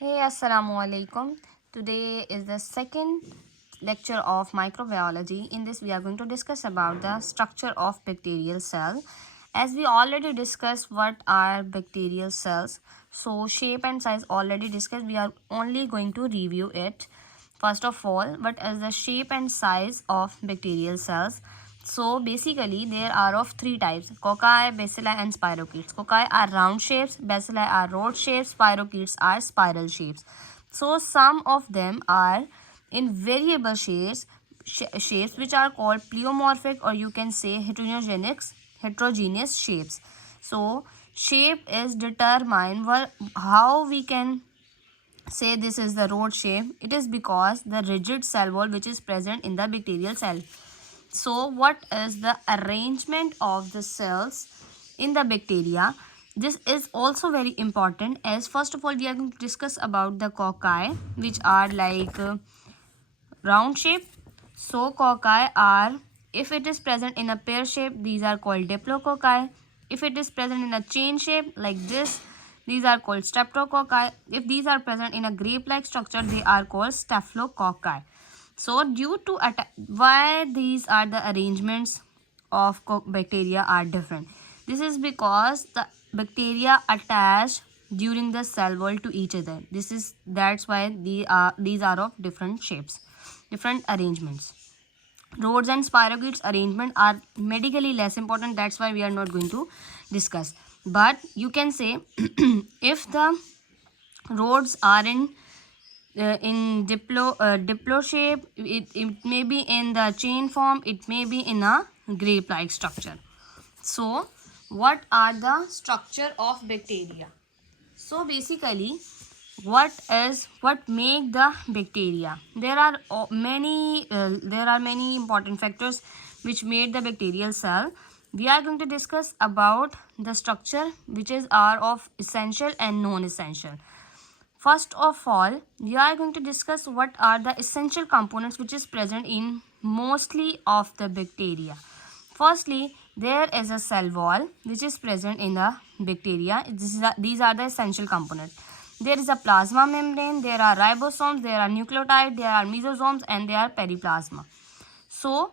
Hey, Assalamu alaikum. Today is the second lecture of microbiology. In this, we are going to discuss about the structure of bacterial cell. As we already discussed what are bacterial cells, so shape and size already discussed. We are only going to review it. First of all, what is the shape and size of bacterial cells? So basically, there are of three types: cocci, bacilli, and spirochetes. Cocci are round shapes, bacilli are rod shapes, spirochetes are spiral shapes. So some of them are in variable shapes which are called pleomorphic, or you can say heterogeneous shapes. So shape is determined how we can say this is the rod shape. It is because the rigid cell wall which is present in the bacterial cell. So what is the arrangement of the cells in the bacteria? This is also very important, as first of all we are going to discuss about the cocci, which are like round shape. So cocci are, if it is present in a pear shape, these are called diplococci. If it is present in a chain shape like this, these are called streptococci. If these are present in a grape-like structure, they are called staphylococci. So due to why these are the arrangements of bacteria are different. This is because the bacteria attach during the cell wall to each other. That's why these are of different shapes, different arrangements. Rods and spirochetes arrangement are medically less important. That's why we are not going to discuss. But you can say if the rods are in diplo shape, it may be in the chain form, it may be in a grape like structure. So what are the structure of bacteria? So basically, what make the bacteria? There are many important factors which made the bacterial cell. We are going to discuss about the structure which are of essential and non-essential. First of all, we are going to discuss what are the essential components which is present in mostly of the bacteria. Firstly, there is a cell wall which is present in the bacteria. These are the essential components. There is a plasma membrane, there are ribosomes, there are nucleotides, there are mesosomes, and there are periplasma. So,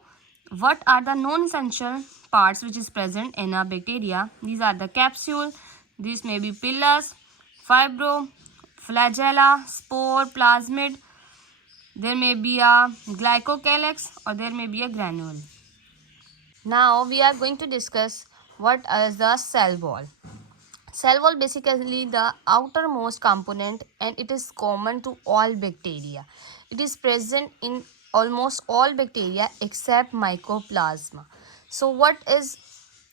what are the non-essential parts which is present in a bacteria? These are the capsule, these may be pillars, fibro, flagella, spore, plasmid. There may be a glycocalyx or there may be a granule. Now we are going to discuss what is the cell wall. Cell wall basically the outermost component, and it is common to all bacteria. It is present in almost all bacteria except mycoplasma. So what is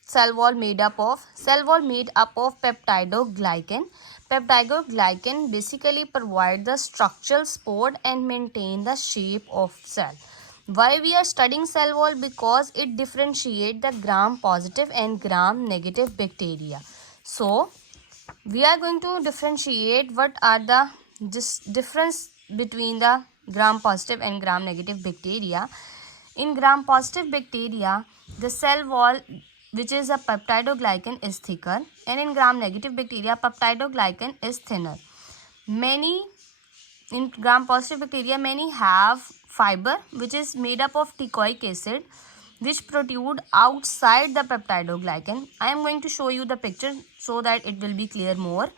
cell wall made up of? Cell wall made up of peptidoglycan. Peptidoglycan basically provide the structural support and maintain the shape of cell. Why we are studying cell wall? Because it differentiate the gram positive and gram negative bacteria. So we are going to differentiate what are the difference between the gram positive and gram negative bacteria. In gram positive bacteria, the cell wall which is a peptidoglycan is thicker, and in gram negative bacteria, peptidoglycan is thinner. Many in gram positive bacteria, many have fiber which is made up of teichoic acid which protrude outside the peptidoglycan. I am going to show you the picture so that it will be clear more.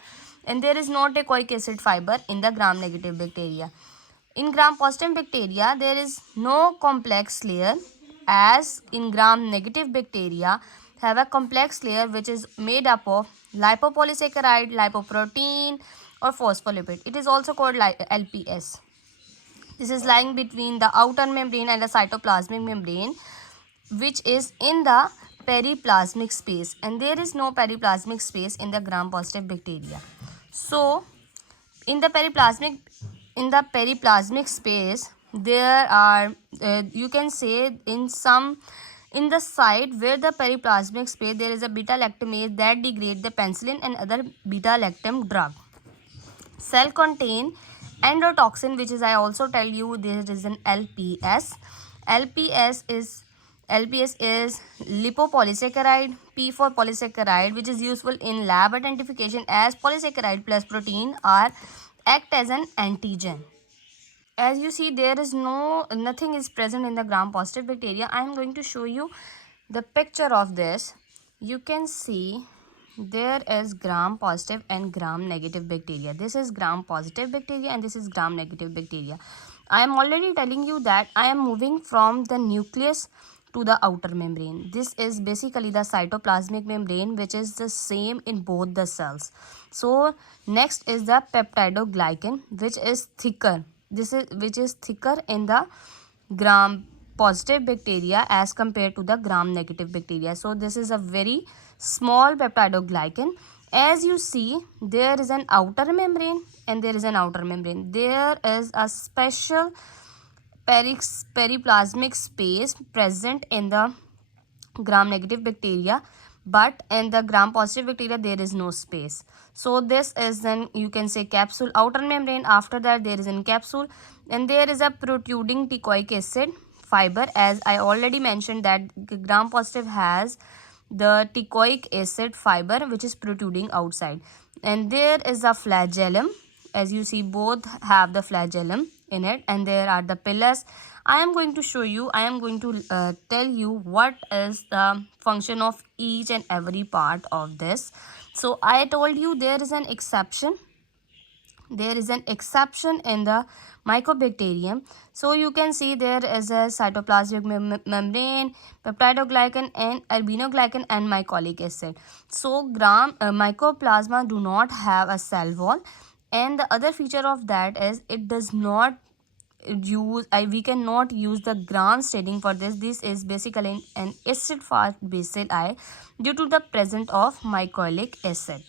And there is no teichoic acid fiber in the gram negative bacteria. In gram positive bacteria, there is no complex layer, as in gram negative bacteria have a complex layer which is made up of lipopolysaccharide, lipoprotein, or phospholipid. It is also called LPS. This is lying between the outer membrane and the cytoplasmic membrane, which is in the periplasmic space, and there is no periplasmic space in the gram positive bacteria. So in the periplasmic space, there are you can say in the site where the periplasmic space, there is a beta lactamase that degrade the penicillin and other beta lactam drug. Cell contain endotoxin, which is I also tell you there is an LPS. LPS is lipopolysaccharide. P for polysaccharide, which is useful in lab identification as polysaccharide plus protein are act as an antigen. As you see, there is nothing is present in the gram positive bacteria. I am going to show you the picture of this. You can see there is gram positive and gram negative bacteria. This is gram positive bacteria and this is gram negative bacteria. I am already telling you that I am moving from the nucleus to the outer membrane. This is basically the cytoplasmic membrane, which is the same in both the cells. So next is the peptidoglycan, which is thicker. Which is thicker in the gram positive bacteria as compared to the gram negative bacteria. So this is a very small peptidoglycan. As you see, there is an outer membrane and there is an outer membrane. There is a special periplasmic space present in the gram negative bacteria, but in the gram positive bacteria there is no space. So this is, then you can say, capsule, outer membrane. After that there is a capsule and there is a protruding teichoic acid fiber. As I already mentioned that gram positive has the teichoic acid fiber which is protruding outside, and there is a flagellum. As you see, both have the flagellum in it, and there are the pillars. I am going to show you, I am going to tell you what is the function of each and every part of this. So I told you there is an exception. There is an exception in the mycobacterium. So you can see there is a cytoplasmic membrane, peptidoglycan and albinoglycan and mycolic acid. So mycoplasma do not have a cell wall, and the other feature of that is it does not we cannot use the gram staining for this. This is basically an acid fast bacilli due to the presence of mycolic acid.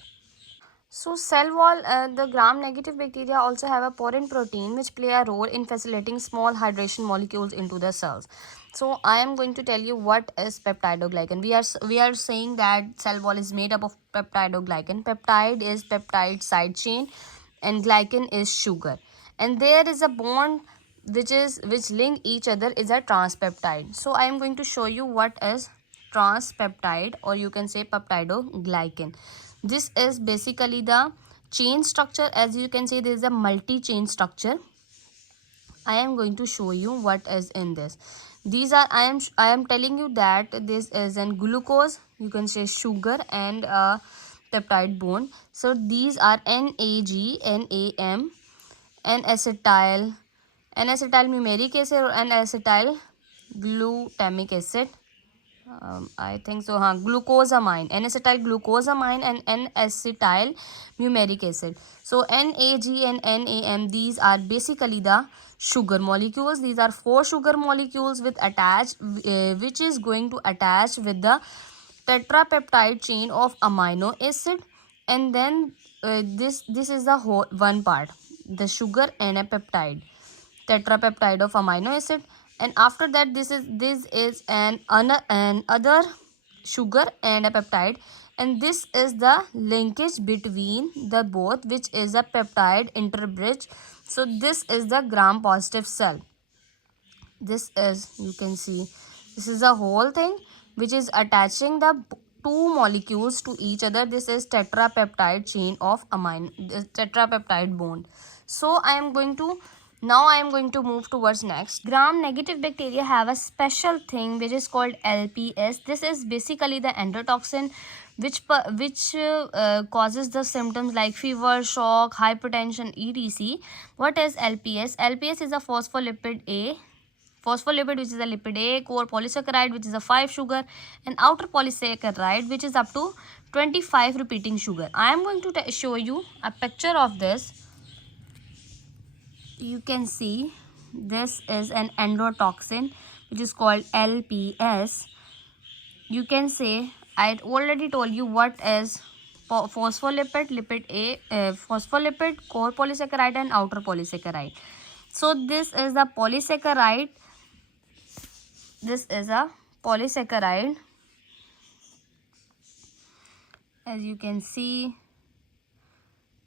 So cell wall, the gram negative bacteria also have a porine protein which play a role in facilitating small hydration molecules into the cells. So I am going to tell you what is peptidoglycan. We are saying that cell wall is made up of peptidoglycan. Peptide is peptide side chain and glycan is sugar. And there is a bond which link each other is a transpeptide. So I am going to show you what is transpeptide, or you can say peptidoglycan. This is basically the chain structure. As you can see, there is a multi-chain structure. I am going to show you what is in this. These are, I am telling you that this is an glucose, you can say sugar, and a peptide bond. So these are NAG, NAM, N-acetyl, N-acetyl mumeric acid or N-acetyl glutamic acid. I think so. Glucosamine, N-acetyl glucosamine and N-acetyl mumeric acid. So NAG and NAM, these are basically the sugar molecules. These are 4 sugar molecules with attached, which is going to attach with the tetrapeptide chain of amino acid, and then this is the whole one part, the sugar and a peptide, tetrapeptide of amino acid. And after that this is an other sugar and a peptide, and this is the linkage between the both, which is a peptide interbridge. So this is the gram positive cell. This is, you can see, this is the whole thing which is attaching the two molecules to each other. This is tetrapeptide chain of amino, tetrapeptide bond. So I am going to move towards next. Gram negative bacteria have a special thing which is called LPS. This is basically the endotoxin which causes the symptoms like fever, shock, hypertension, etc. What is LPS? LPS is a phospholipid which is a lipid A, core polysaccharide which is a 5 sugar, and outer polysaccharide which is up to 25 repeating sugar. I am going to show you a picture of this. You can see this is an endotoxin which is called LPS. You can say, I already told you what is phospholipid, lipid A, phospholipid, core polysaccharide and outer polysaccharide. So this is the polysaccharide. This is a polysaccharide. As you can see,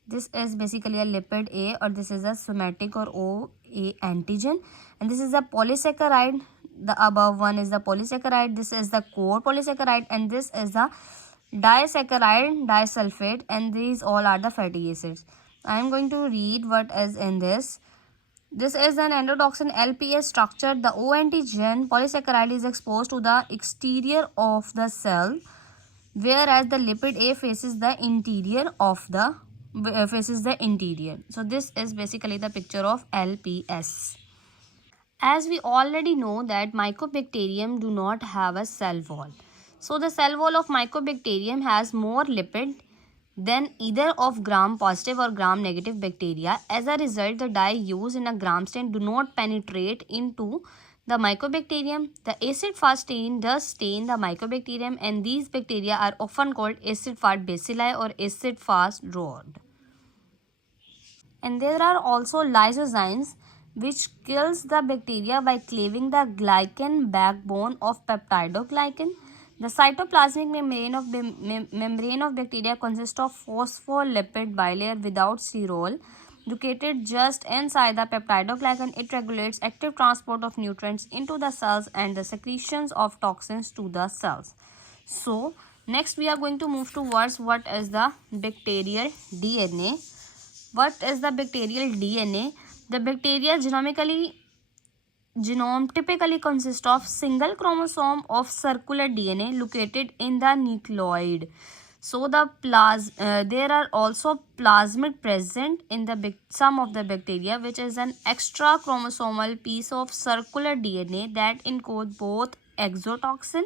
this is basically a lipid A, or this is a somatic or OA antigen, and this is a polysaccharide. The above one is the polysaccharide, this is the core polysaccharide, and this is the disaccharide disulfate, and these all are the fatty acids. I am going to read what is in this. This is an endotoxin LPS structure. The O antigen polysaccharide is exposed to the exterior of the cell, whereas the lipid A faces the interior of the interior. So this is basically the picture of LPS. As we already know that Mycobacterium do not have a cell wall. So the cell wall of Mycobacterium has more lipid than either of gram positive or gram negative bacteria. As a result, the dye used in a gram stain do not penetrate into the Mycobacterium. The acid fast stain does stain the Mycobacterium, and these bacteria are often called acid fast bacilli or acid fast rod. And there are also lysozymes which kills the bacteria by cleaving the glycan backbone of peptidoglycan. The cytoplasmic membrane of bacteria consists of phospholipid bilayer without sterol. Located just inside the peptidoglycan, it regulates active transport of nutrients into the cells and the secretions of toxins to the cells. So, next we are going to move towards what is the bacterial DNA. What is the bacterial DNA? The bacteria genome typically consists of single chromosome of circular DNA located in the nucleoid. So there are also plasmid present in the some of the bacteria, which is an extra chromosomal piece of circular DNA that encodes both exotoxin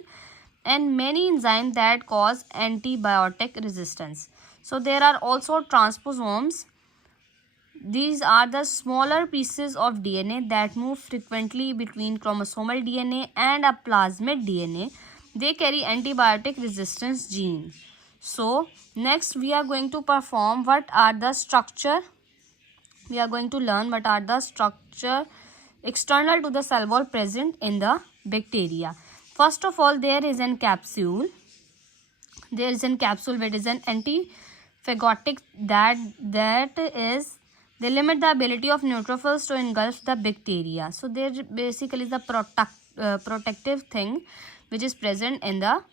and many enzymes that cause antibiotic resistance. So there are also transposomes. These are the smaller pieces of DNA that move frequently between chromosomal DNA and a plasmid DNA. They carry antibiotic resistance gene. So, next we are going to perform what are the structure. We are going to learn what are the structure external to the cell wall present in the bacteria. First of all, there is an capsule. There is an capsule which is an antiphagotic that is they limit the ability of neutrophils to engulf the bacteria. So there basically is the protective thing which is present in the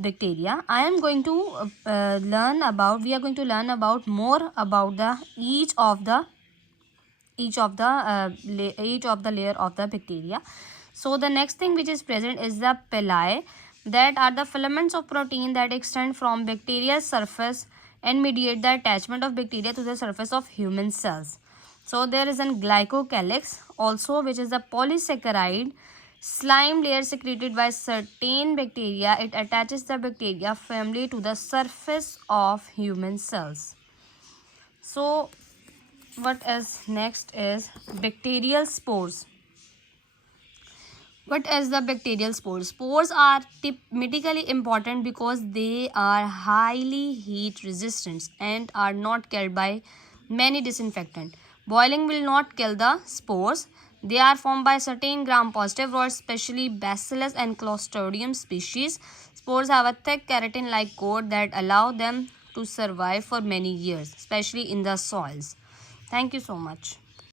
bacteria. I am going to we are going to learn about more about the each of the layer of the bacteria. So the next thing which is present is the pili, that are the filaments of protein that extend from bacterial surface and mediate the attachment of bacteria to the surface of human cells. So there is a glycocalyx also, which is a polysaccharide slime layer secreted by certain bacteria. It attaches the bacteria firmly to the surface of human cells. So what is next is bacterial spores. What is the bacterial spores? Spores are medically important because they are highly heat resistant and are not killed by many disinfectants. Boiling will not kill the spores. They are formed by certain gram-positive rods, especially Bacillus and Clostridium species. Spores have a thick keratin-like coat that allow them to survive for many years, especially in the soils. Thank you so much.